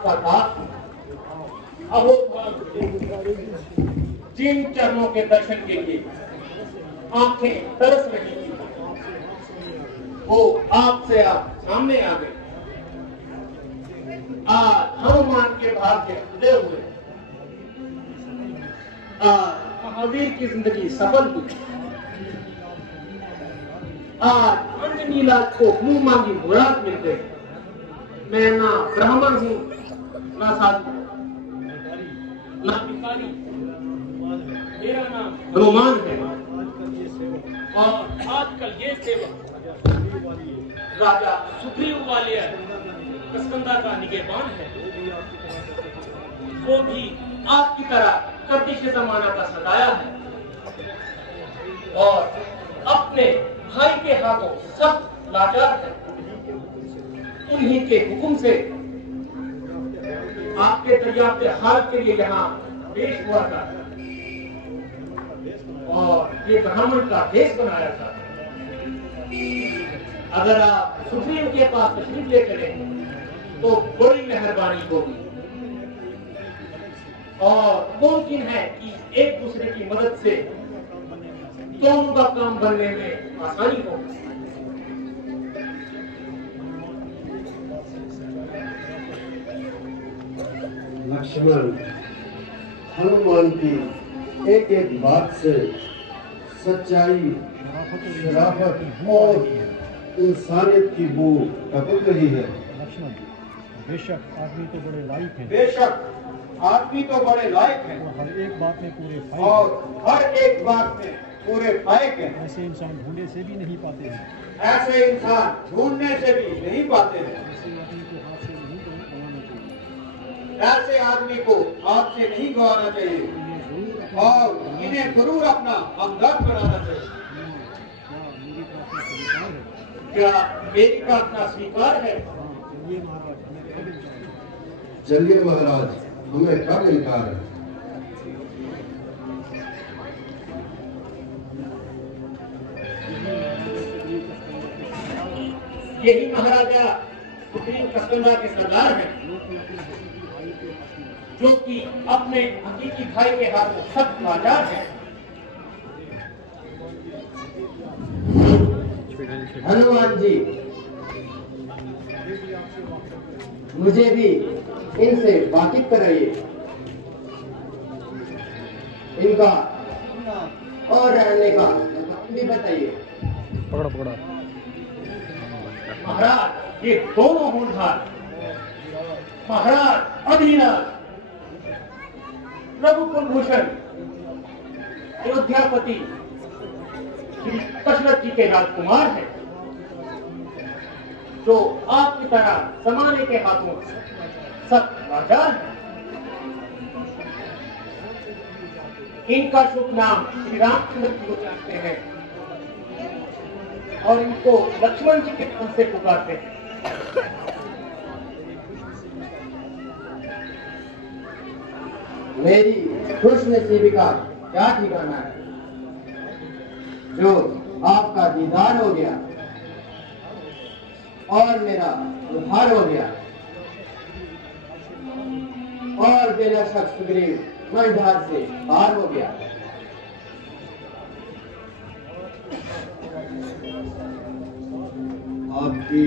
का दास अब वो जिन चरणों के दर्शन के लिए आंखें तरस रही थी, वो आपसे आप सामने आ गए। आज हनुमान के भाग्य खुले हुए, आज महावीर की जिंदगी सफल हुई। आज अंजनी लाल को मुंह मांगी मुराद मिल गई। मैं ना ब्राह्मण हूं, ना साधु, ना भिखारी, मेरा नाम हनुमान है। और आजकल ये सेवक राजा सुग्रीव वाले कसकंदा का निगहबान है। वो भी आपकी तरह कपटी के जमाना का सताया है और अपने भाई के हाथों सख्त लाचार है। उन्हीं के हुक्म से आपके दरियाफ्ते हालत के लिए यहाँ पेश हुआ था और ये ब्राह्मण का देश बनाया था। अगर आप सुग्रीव के पास तशरीफ ले चले तो बड़ी मेहरबानी होगी और मुमकिन है कि एक दूसरे की मदद से दोनों का काम बनने में आसानी हो। लक्ष्मण, हनुमान की एक एक बात से सच्चाई, शराफत और इंसानियत की बू टपक रही है। लक्ष्मण, बेशक आदमी तो बड़े लायक हैं। बेशक आदमी तो बड़े लायक हैं और हर एक बात में पूरे फायक और हर एक बात में पूरे फायक हैं। ऐसे इंसान ढूंढे से भी नहीं पाते हैं। ऐसे इंसान ढूंढने से भी नहीं पाते हैं। ऐसे आदमी को हाथ से नहीं गंवाना चाहिए। ऐसे आदमी को हाथ से नहीं गंवाना चाहिए और इन्हें जरूर अपना हमदर्द बनाना चाहिए। क्या मेरी प्रार्थना स्वीकार है? चलिए महाराज, हमें कब इनकार है। यही महाराजा सुग्रीव कसकंदा के सरदार हैं जो कि अपने हकीकी भाई के हाथों सख्त लाचार है। हनुमान जी, मुझे भी इनसे वाकिफ कराइए। इनका और रहने का भी बताइए। पकड़ा महाराज, ये दोनों होनहार महाराज अधिनाथ रघुकुल भूषण अयोध्यापति श्री दशरथ जी के राजकुमार हैं जो आपकी तरह जमाने के हाथों सख्त लाचार है। इनका शुभ नाम श्री रामचंद्र जी को जानते हैं और इनको लक्ष्मण जी के नाम से पुकारते हैं। मेरी खुशनसीबी का क्या ठिकाना है जो आपका दीदार हो गया और मेरा उद्धार हो गया और बेला शख्स सुग्रीव मंझार से पार हो गया। आपकी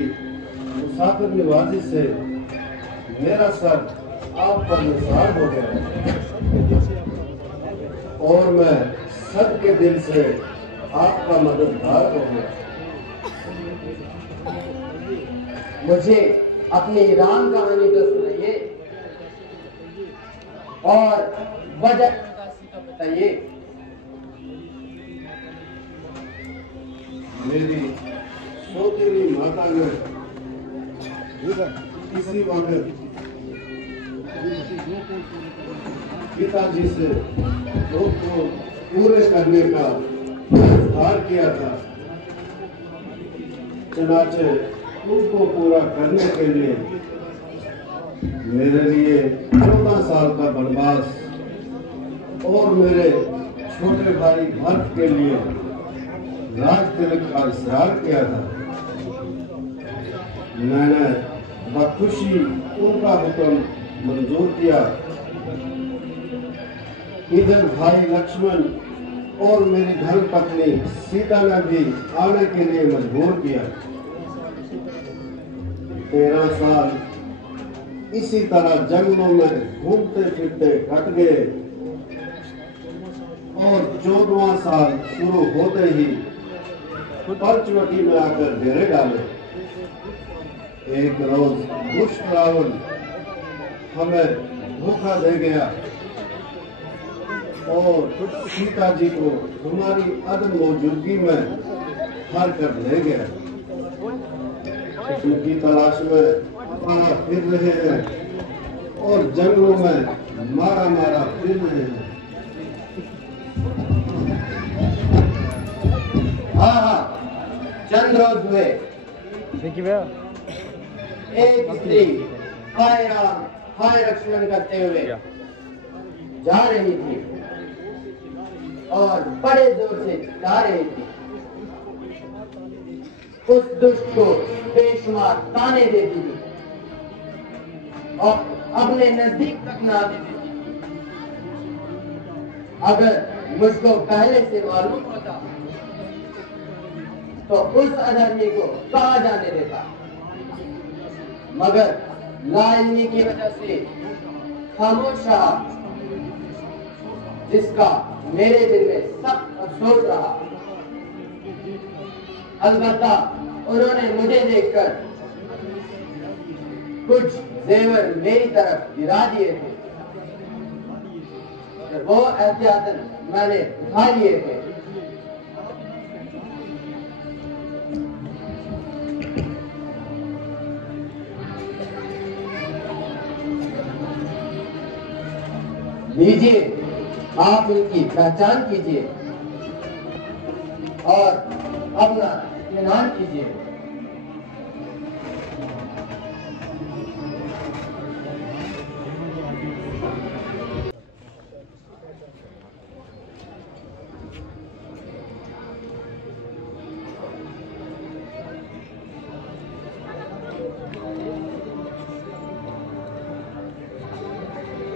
मुसाफिर नवाजी से मेरा सर आप पर निसार हो गया और मैं सबके दिल से आपका मददगार हो गया। मुझे अपनी राम कहानी तो सुनाइए और वजह बताइए। मेरी सौतेली माता ने इसी वक्त पिताजी से दुख को पूरे करने का इंतजार किया था। चनाचे उनको पूरा करने के लिए मेरे लिए 14 साल का वनवास और मेरे छोटे भाई भरत के लिए राज तिलक का इसरार किया था। मैंने बखुशी उनका हुक्म मंजूर किया। इधर भाई लक्ष्मण और मेरी धर्म पत्नी सीता ने भी आने के लिए मजबूर किया। 13 साल इसी तरह जंगलों में घूमते फिरते कट गए और 14वां साल शुरू होते ही पंचवटी में आकर डेरे डाले। एक रोज दुष्ट रावण हमें धोखा दे गया और सीता जी को हमारी अदम मौजूदगी में हर कर ले गया। उनकी तलाश में फिर रहे हैं और जंगलों में मारा मारा फिर रहे हैं। हाँ, चंद रोज हुए। एक स्त्री हाय राम हाय लक्ष्मण करते हुए जा रही थी और बड़े जोर से चिल्ला रही थी। उस दुष्ट को बेशुमार ताने देती थी और अपने नजदीक तक ना देती थी। अगर मुझको पहले से मालूम होता तो उस अधर्मी को कहा जाने देता, मगर लालनी की वजह से खामोश रहा, जिसका मेरे दिल में सख्त अफसोस रहा। अलबत्ता उन्होंने मुझे देखकर कुछ जेवर मेरी तरफ गिरा दिए थे, वो एहतियातन मैंने उठा लिए थे। लीजिए, आप इनकी पहचान कीजिए और अपना इत्मीनान कीजिए।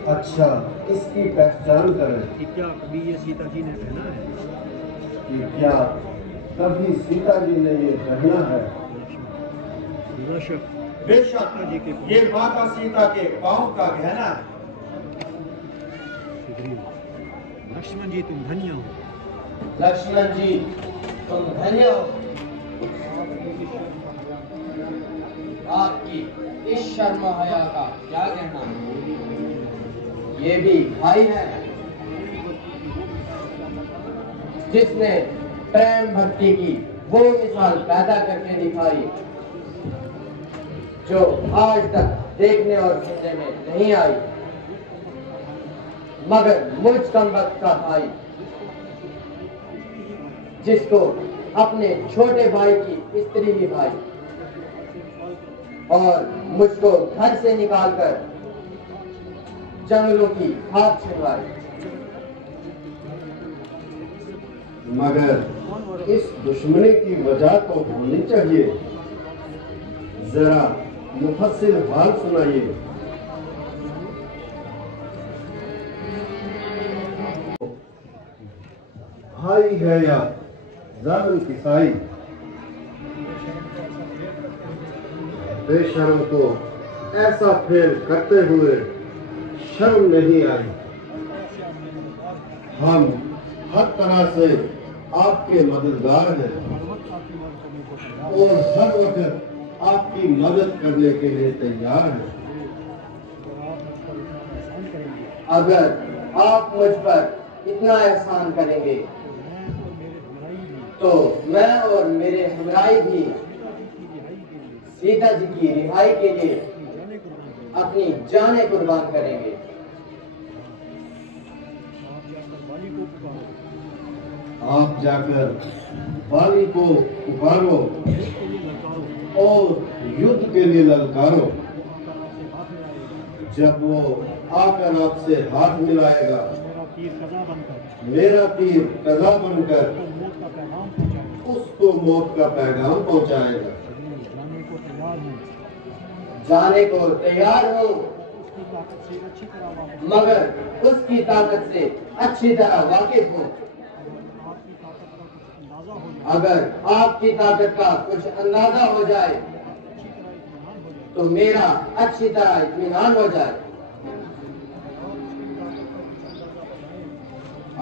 अच्छा, इसकी पहचान करें कि क्या कभी ये सीता जी ने पहना है? कि क्या कभी सीता जी ने ये पहना है? बेशक बेशक जी के ये माता सीता के पांव का गहना है। लक्ष्मण जी तुम धन्य हो। लक्ष्मण जी तुम धन्य हो। आपकी इस शर्म हया का क्या कहना है? ये भी भाई है जिसने प्रेम भक्ति की वो मिसाल पैदा करके दिखाई जो आज तक देखने और सुनने में नहीं आई, मगर मुझ कमबख्त का भाई जिसको अपने छोटे भाई की स्त्री निभाई और मुझको घर से निकालकर जंगलों की खाक छिड़वाई, मगर इस दुश्मनी की वजह तो होनी चाहिए। जरा मुफस्सिल हाल सुनाइए। भाई है या जालिम किसाई, बेशर्म को ऐसा फेल करते हुए शर्म नहीं आई। हम हर तरह से आपके मददगार हैं और हर वक्त आपकी मदद करने के लिए तैयार हैं। अगर आप मुझ पर इतना एहसान करेंगे तो मैं और मेरे हमराई भी सीता जी की रिहाई के लिए अपनी जानें कुर्बान करेंगे। आप जाकर बाली को पुकारो और युद्ध के लिए ललकारो। जब वो आकर आपसे हाथ मिलाएगा, मेरा तीर कदा बनकर उसको मौत का पैगाम पहुंचाएगा। जाने को तैयार हूँ मगर उसकी ताकत से अच्छी तरह वाकिफ हूँ। अगर आपकी ताकत का कुछ अंदाजा हो जाए तो मेरा अच्छी तरह इत्मीनान हो जाए।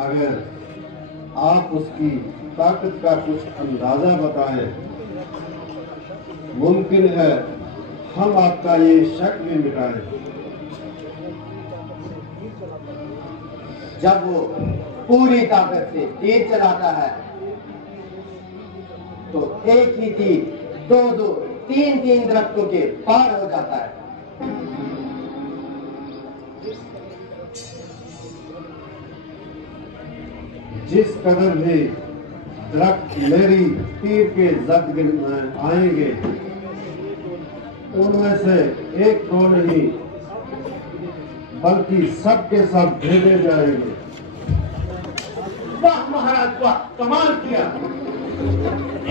अगर आप उसकी ताकत का कुछ अंदाजा बताएं, मुमकिन है हम आपका ये शक भी मिटाएं। जब वो पूरी ताकत से तीर चलाता है तो एक ही तीर दो दो तीन तीन दरख्तों के पार हो जाता है। जिस कदर भी दरख्त मेरी तीर के जद में आएंगे, उनमें से एक दो नहीं बल्कि सब के सब भेजे जाएंगे। वाह महाराज वाह, कमाल किया।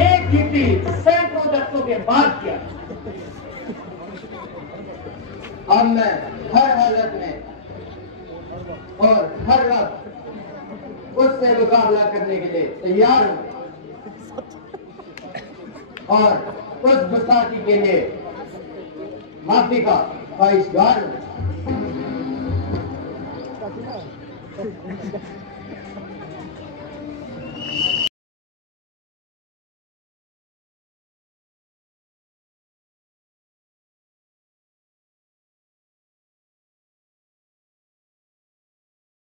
एक ही तीर सैकड़ों दस्तों के बाद किया। अब मैं हर हालत में और हर वक्त उससे मुकाबला करने के लिए तैयार हूं और उस गुस्ताखी के लिए माफी का ख्वाहिशगार हूं।